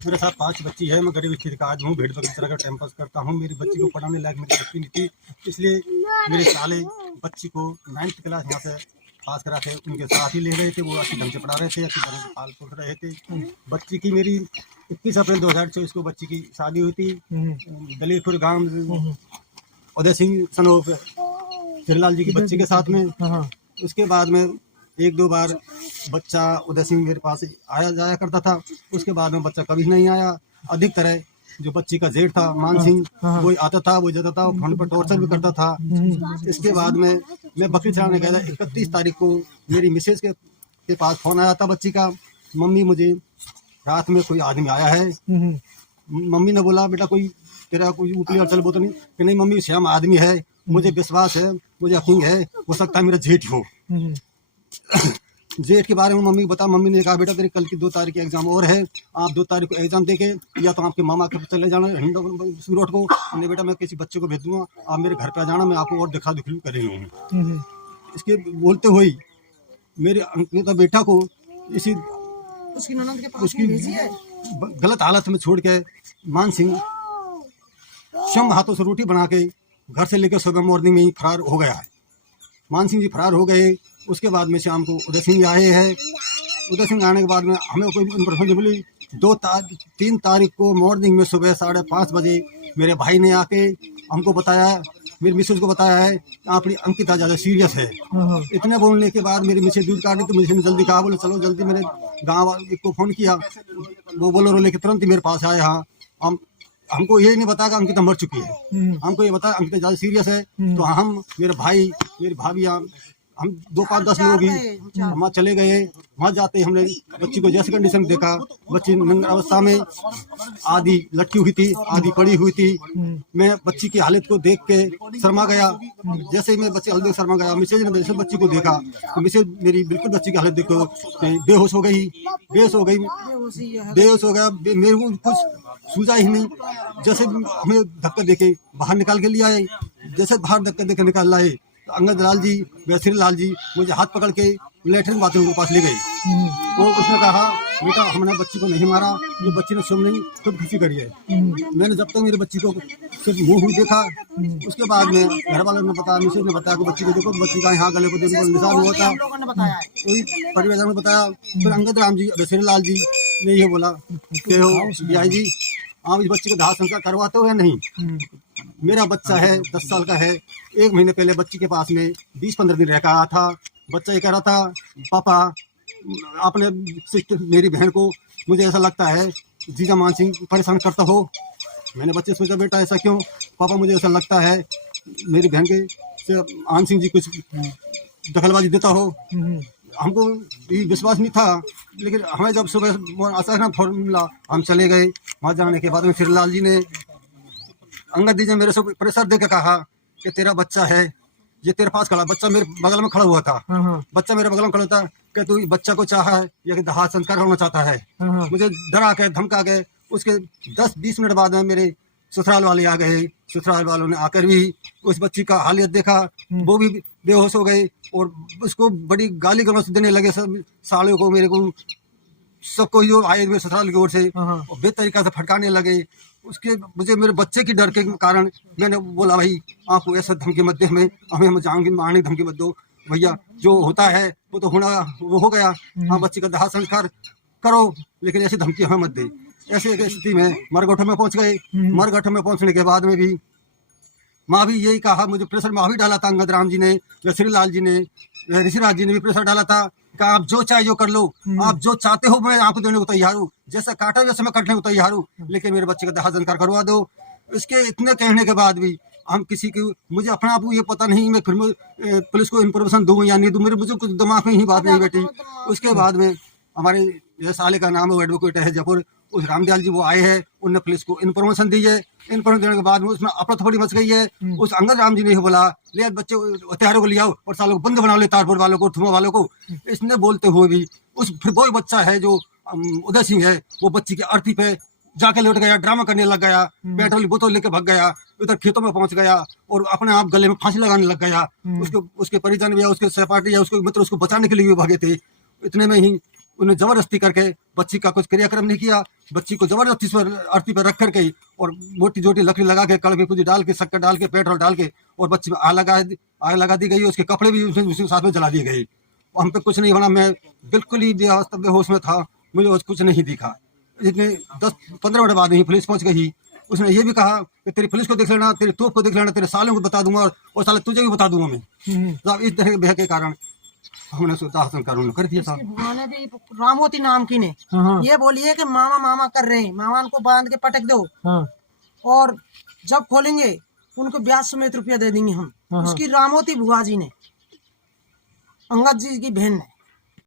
मेरे साथ 5 बच्ची है। मैं गरीब स्थिति का आदमी हूँ, भेड़ बकरी तरह का टाइम पास करता हूँ। मेरी बच्ची को पढ़ाने लायक मेरी बच्ची नहीं थी, इसलिए मेरे साले बच्ची को 9th क्लास यहाँ से पास करा के उनके साथ ही ले गए थे। वो अच्छी ढंग से पढ़ा रहे थे, अच्छी तरह से पाल पोस रहे थे। बच्ची की मेरी 21 अप्रैल 2024 को बच्ची की शादी हुई थी दलीलपुर गांव उदय सिंह सनोफ श्रीलाल जी की बच्ची के साथ में। उसके बाद में 1-2 बार बच्चा उदय सिंह मेरे पास आया जाया करता था। उसके बाद में बच्चा कभी नहीं आया। अधिक तरह जो बच्ची का जेठ था मान सिंह, वो आता था, वो जाता था, वो फोन पर टॉर्चर भी करता था। इसके बाद में मैं बकरी चढ़ाने गया था 31 तारीख को। मेरी मिसेज के पास फोन आया था बच्ची का, मम्मी मुझे रात में कोई आदमी आया है। मम्मी ने बोला बेटा कोई तेरा कोई ऊपरी अड़चल वो तो नहीं? कि नहीं मम्मी श्याम आदमी है, मुझे विश्वास है, मुझे यकीन है, हो सकता है मेरा जेठ हो। जेठ के बारे में मम्मी को बता। मम्मी ने कहा बेटा तेरी कल की 2 तारीख की एग्जाम और है, आप 2 तारीख को एग्जाम देके या तो आपके मामा के चले जाना सूरत को, नहीं बेटा मैं किसी बच्चे को भेज दूंगा, आप मेरे घर पे आ जाना, मैं आपको और दिखा दिखी करेंगे। इसके बोलते हुए मेरे अंकिता बेटा को इसी उसकी गलत हालत में छोड़ के मान सिंह शम हाथों से रोटी बना के घर से लेकर सुबह मॉर्निंग में ही फरार हो गया है। मान सिंह जी फरार हो गए। उसके बाद में शाम को उदय सिंह आए हैं। उदय सिंह आने के बाद में हमें कोई इन्फॉर्मेशन मिली। 3 तारीख को मॉर्निंग में सुबह 5:30 बजे मेरे भाई ने आके हमको बताया, मेरी मिसेज को बताया है अपनी अंकिता ज़्यादा सीरियस है। इतने बोलने के बाद मेरी मिसेज दूध काटी तो मुझे जल्दी कहा, बोले चलो जल्दी। मैंने गाँव को फ़ोन किया, वो बोलो लेके तुरंत ही मेरे पास आए। हाँ हमको ये नहीं बताया कि अंकिता मर चुकी है, हमको ये बताया अंकिता ज़्यादा सीरियस है। तो हम मेरे भाई मेरी भाभी हम 2-5-10 लोग ही वहाँ चले गए। वहाँ जाते हमने बच्ची को जैसे कंडीशन देखा, बच्ची नंगा अवस्था में आधी लटकी हुई थी, आधी पड़ी हुई थी। मैं बच्ची की हालत को देख के शर्मा गया। जैसे ही मैं बच्ची हालत शर्मा गया, मिसेज ने जैसे बच्ची को देखा तो मिसेज मेरी बिल्कुल बच्ची की हालत देखो बेहोश हो गई। बेहोश हो गया, मेरे को कुछ सूझा ही नहीं। जैसे हमें धक्का देके बाहर निकाल के ले आए, जैसे बाहर धक्का देके निकाल लाए अंगद लाल जी वैश्री लाल जी मुझे हाथ पकड़ के लेटरिन बाथरूम के पास ले गए। तो उसने कहा बेटा हमने बच्ची को नहीं मारा, ये बच्ची ने स्वयं नहीं खुद खुशी करी है। मैंने जब तक मेरी बच्ची को सिर्फ मुंह ही देखा, उसके बाद में घर वालों ने बताया, मिसेज ने बताया कि बच्ची को देखो, बच्ची का यहाँ गले को देखो निशान हुआ था। परिवार ने बताया। फिर अंगद राम जी वैश्री लाल जी ने ये बोला कि भाई जी आप इस बच्ची को दाह संस्कार करवाते हो या नहीं? मेरा बच्चा है 10 साल का है। 1 महीने पहले बच्ची के पास में 20-15 दिन रह आया था। बच्चा ये कह रहा था पापा आपने सिस्टर मेरी बहन को मुझे ऐसा लगता है जीजा मान सिंह परेशान करता हो। मैंने बच्चे से पूछा बेटा ऐसा क्यों? पापा मुझे ऐसा लगता है मेरी बहन के से आन सिंह जी कुछ दखलबाजी देता हो। हमको ये विश्वास नहीं था, लेकिन हमें जब सुबह अचानक फोन मिला हम चले गए। वहाँ जाने के बाद में फिर लाल जी ने अंगद जी ने मेरे से प्रेशर दे के कहा कि तेरा बच्चा है, ये तेरे पास खड़ा, बच्चा मेरे बगल में खड़ा हुआ था। बच्चा मेरे बगल में खड़ा था कि तू बच्चा को चाहा है या कि दाह संस्कार होना चाहता है। मुझे डरा के धमका गए। उसके 10-20 मिनट बाद में मेरे ससुराल वाले आ गए। ससुराल वालों ने आकर भी उस बच्ची का हालत देखा, वो भी बेहोश हो गए और उसको बड़ी गाली गलौज देने लगे। सब सालों को मेरे को सबको जो आए मेरे ससुराल की ओर से बेतरीका से फटकाने लगे। उसके मुझे मेरे बच्चे की डर के कारण मैंने बोला भाई आपको ऐसा धमकी मत दे, हमें जाऊंगी मारने धमकी मत दो भैया, जो होता है वो तो होना वो हो गया। हाँ बच्ची का दाह संस्कार करो, लेकिन ऐसी धमकी हमें मत दे। ऐसे एक स्थिति में मरघट में पहुंच गए। मरघट में पहुंचने के बाद में भी माँ भी यही कहा, मुझे प्रेशर माँ भी डाला था। अंगद राम जी ने, वैश्री लाल जी ने, ऋषिराज जी ने भी प्रेशर डाला था कि आप जो चाहे जो कर लो, आप जो चाहते हो मैं आपको देने को तैयार हूँ, जैसा काटा वैसे मैं कटने को तैयार हूँ, लेकिन मेरे बच्चे का दाह संस्कार करवा दो। इसके इतने कहने के बाद भी हम किसी की, मुझे अपना आप को ये पता नहीं मैं पुलिस को इन्फॉर्मेशन दूँ या नहीं दूँ, मुझे कुछ दिमाग में ही बात नहीं बैठी। उसके बाद में हमारे साले का नाम है एडवोकेट है जयपुर, उस रामदयाल जी वो आए हैं, उनने पुलिस को इन्फॉर्मेशन दी है। इन्फॉर्मेशन देने के बाद में उसमें अफरा तफरी मच गई है। उस अंगद राम जी ने बोला ले बच्चे हथियारों को ले आओ और सालों को बंद बना ले, तारपुर वालों को, थुमा वालों को। इसने बोलते हुए भी उस फिर वही बच्चा है जो उदय सिंह है, वो बच्ची की अर्थी पे जाके लौट गया, ड्रामा करने लग गया, पेट्रोल की बोतल लेके भाग गया, उधर खेतों में पहुंच गया और अपने आप गले में फांसी लगाने लग गया। उसके परिजन या उसके सहपाठी या उसके मित्र उसको बचाने के लिए भी भागे थे। इतने में ही उन्हें जबरदस्ती करके बच्ची का कुछ क्रियाक्रम नहीं किया, बच्ची को जबरदस्ती पर अर्थी पर रख करके और मोटी जोटी लकड़ी लगा के कड़वे कुछ डाल के शक्कर डाल के पेट्रोल डाल के और बच्ची में आग लगा दी गई। उसके कपड़े भी उसी साथ में जला दिए गए। हम पे कुछ नहीं बना, मैं बिल्कुल ही बेहोश में था, मुझे कुछ नहीं दिखा। जितने 10-15 मिनट बाद ही पुलिस पहुंच गई। उसने ये भी कहा कि तेरी पुलिस को देख लेना, तेरी तोप को देख लेना, तेरे सालों को बता दूंगा और साले तुझे भी बता दूंगा मैं। तो इस तरह के कारण हमने दाह कानून कर दिया था। ने भी रामोती नाम की ने ये बोली है कि मामा मामा कर रहे हैं, मामा को बांध के पटक दो और जब खोलेंगे उनको ब्याज समेत रुपया दे देंगे हम। उसकी रामोती बुआ जी ने, अंगद जी की बहन ने